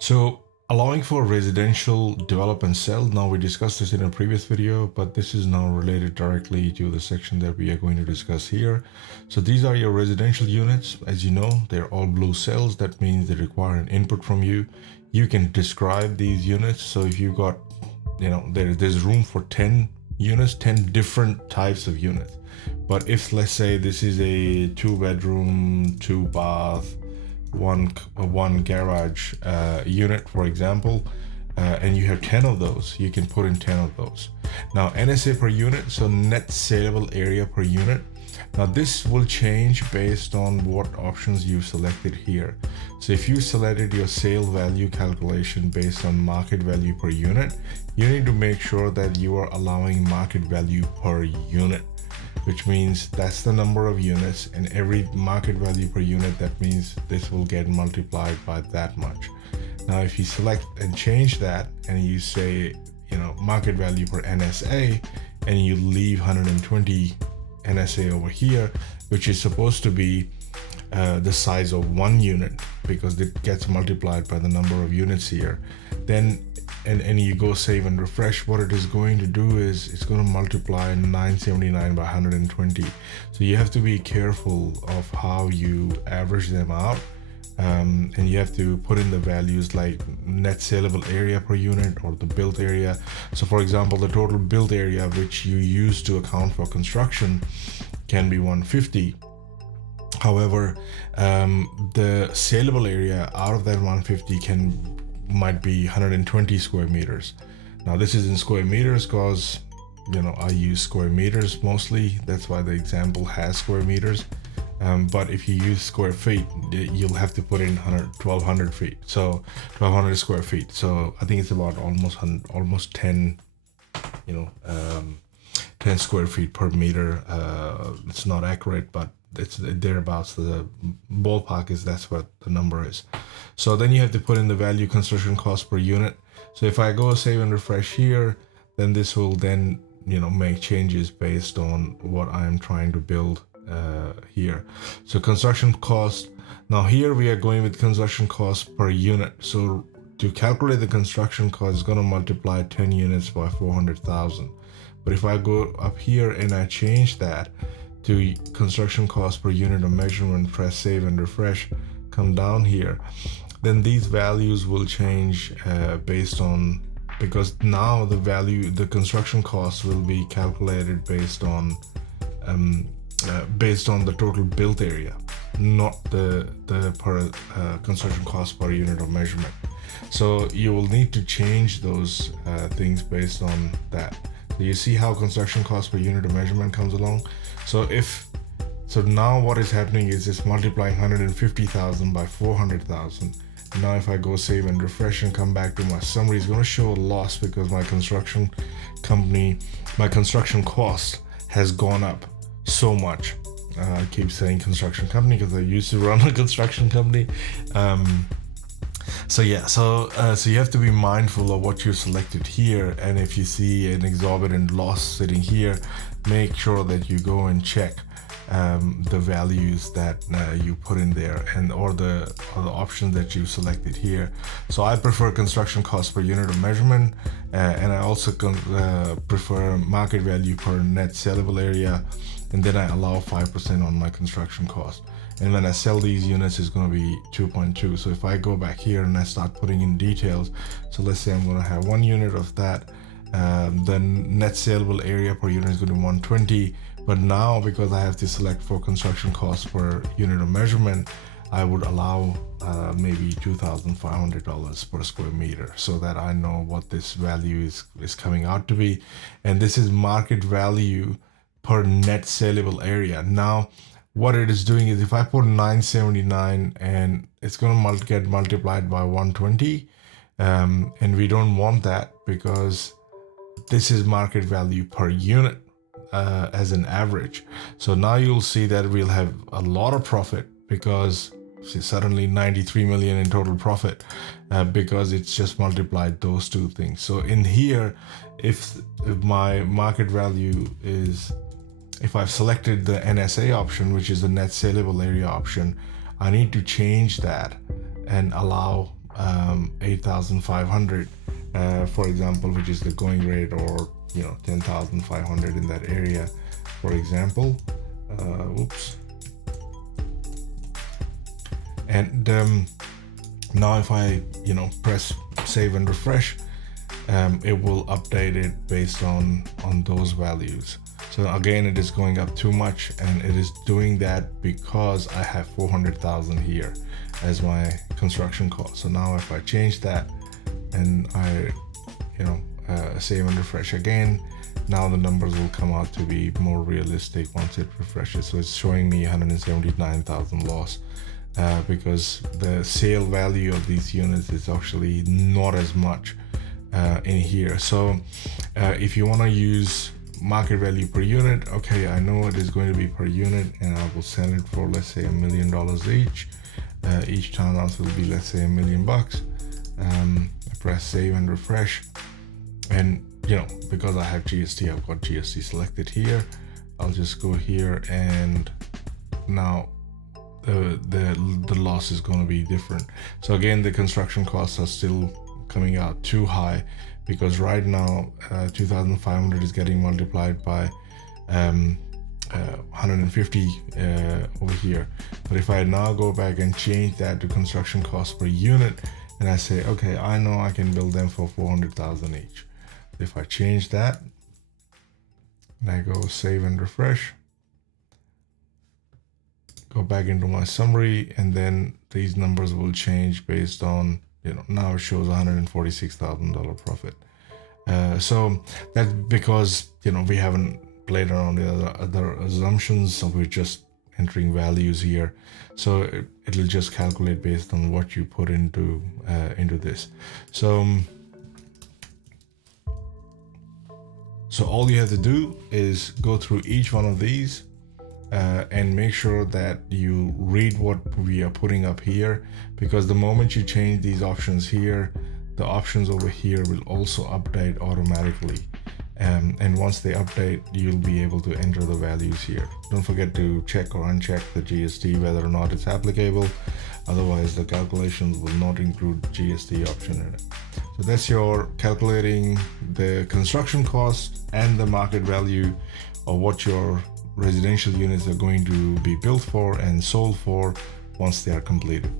So allowing for residential develop and sell, now we discussed this in a previous video, but this is now related directly to the section that we are going to discuss here. So these are your residential units. As you know, they're all blue cells. That means they require an input from you. You can describe these units. So if you've got, there's room for 10 units, 10 different types of units. But if, let's say, this is a 2-bedroom, 2-bath, one garage unit, for example, and you have 10 of those, you can put in 10 of those. Now NSA per unit, so net saleable area per unit. Now this will change based on what options you selected here. So if you selected your sale value calculation based on market value per unit, you need to make sure that you are allowing market value per unit, which means that's the number of units, and every market value per unit, that means this will get multiplied by that much. Now if you select and change that and you say, market value per NSA, and you leave 120 NSA over here, which is supposed to be the size of one unit because it gets multiplied by the number of units here, then and you go save and refresh, what it is going to do is it's going to multiply 979 by 120. So you have to be careful of how you average them out, and you have to put in the values like net saleable area per unit or the built area. So for example, the total built area which you use to account for construction can be 150. However, the saleable area out of that 150 might be 120 square meters. Now this is in square meters because I use square meters mostly. That's why the example has square meters. But if you use square feet, you'll have to put in 1200 feet. So 1200 square feet. So I think it's about almost 10, 10 square feet per meter. It's not accurate, but it's thereabouts. The ballpark is that's what the number is. So then you have to put in the value construction cost per unit. So if I go save and refresh here, then this will then make changes based on what I'm trying to build here. So construction cost, now here we are going with construction cost per unit. So to calculate the construction cost, it's going to multiply 10 units by 400,000. But if I go up here and I change that to construction cost per unit of measurement, press save and refresh, come down here, then these values will change based on, because now the construction cost will be calculated based on the total built area, not the per construction cost per unit of measurement. So you will need to change those things based on that. So you see how construction cost per unit of measurement comes along. So now what is happening is it's multiplying 150,000 by 400,000. Now if I go save and refresh and come back to my summary, it's going to show a loss because my construction cost has gone up so much. I keep saying construction company because I used to run a construction company. So you have to be mindful of what you selected here, and if you see an exorbitant loss sitting here, make sure that you go and check the values that you put in there or the options that you selected here. So I prefer construction cost per unit of measurement, and I also prefer market value per net sellable area, and then I allow 5% on my construction cost. And when I sell these units, it's going to be 2.2. So if I go back here and I start putting in details, so let's say I'm going to have one unit of that, then net saleable area per unit is going to be 120. But now because I have to select for construction costs per unit of measurement, I would allow maybe $2,500 per square meter, so that I know what this value is coming out to be. And this is market value per net saleable area. Now what it is doing is if I put 979 and it's going to get multiplied by 120, and we don't want that because this is market value per unit as an average. So now you'll see that we'll have a lot of profit because suddenly 93 million in total profit because it's just multiplied those two things. So in here, if my market value is, if I've selected the NSA option, which is the net saleable area option, I need to change that and allow a 8,500, for example, which is the going rate, or 10,500 in that area, for example. Oops. And now if I press save and refresh, it will update it based on those values. So again, it is going up too much, and it is doing that because I have 400,000 here as my construction cost. So now if I change that and I save and refresh again, now the numbers will come out to be more realistic once it refreshes. So it's showing me 179,000 loss, because the sale value of these units is actually not as much in here. So if you want to use market value per unit, okay, I know it is going to be per unit, and I will sell it for, let's say, $1 million each. Each townhouse will be, let's say, $1 million. Press save and refresh, and because I have GST, I've got GST selected here. I'll just go here, and now the loss is going to be different. So again, the construction costs are still coming out too high, because right now 2,500 is getting multiplied by 150 over here. But if I now go back and change that to construction cost per unit, and I say, okay, I know I can build them for 400,000 each. If I change that and I go save and refresh, go back into my summary, and then these numbers will change based on, now it shows $146,000 profit. So that's because, we haven't played around the other assumptions, so we're just entering values here. So it'll just calculate based on what you put into this. So all you have to do is go through each one of these and make sure that you read what we are putting up here, because the moment you change these options here, the options over here will also update automatically. And once they update, you'll be able to enter the values here. Don't forget to check or uncheck the GST, whether or not it's applicable. Otherwise, the calculations will not include GST option in it. So that's your calculating the construction cost and the market value of what your residential units are going to be built for and sold for once they are completed.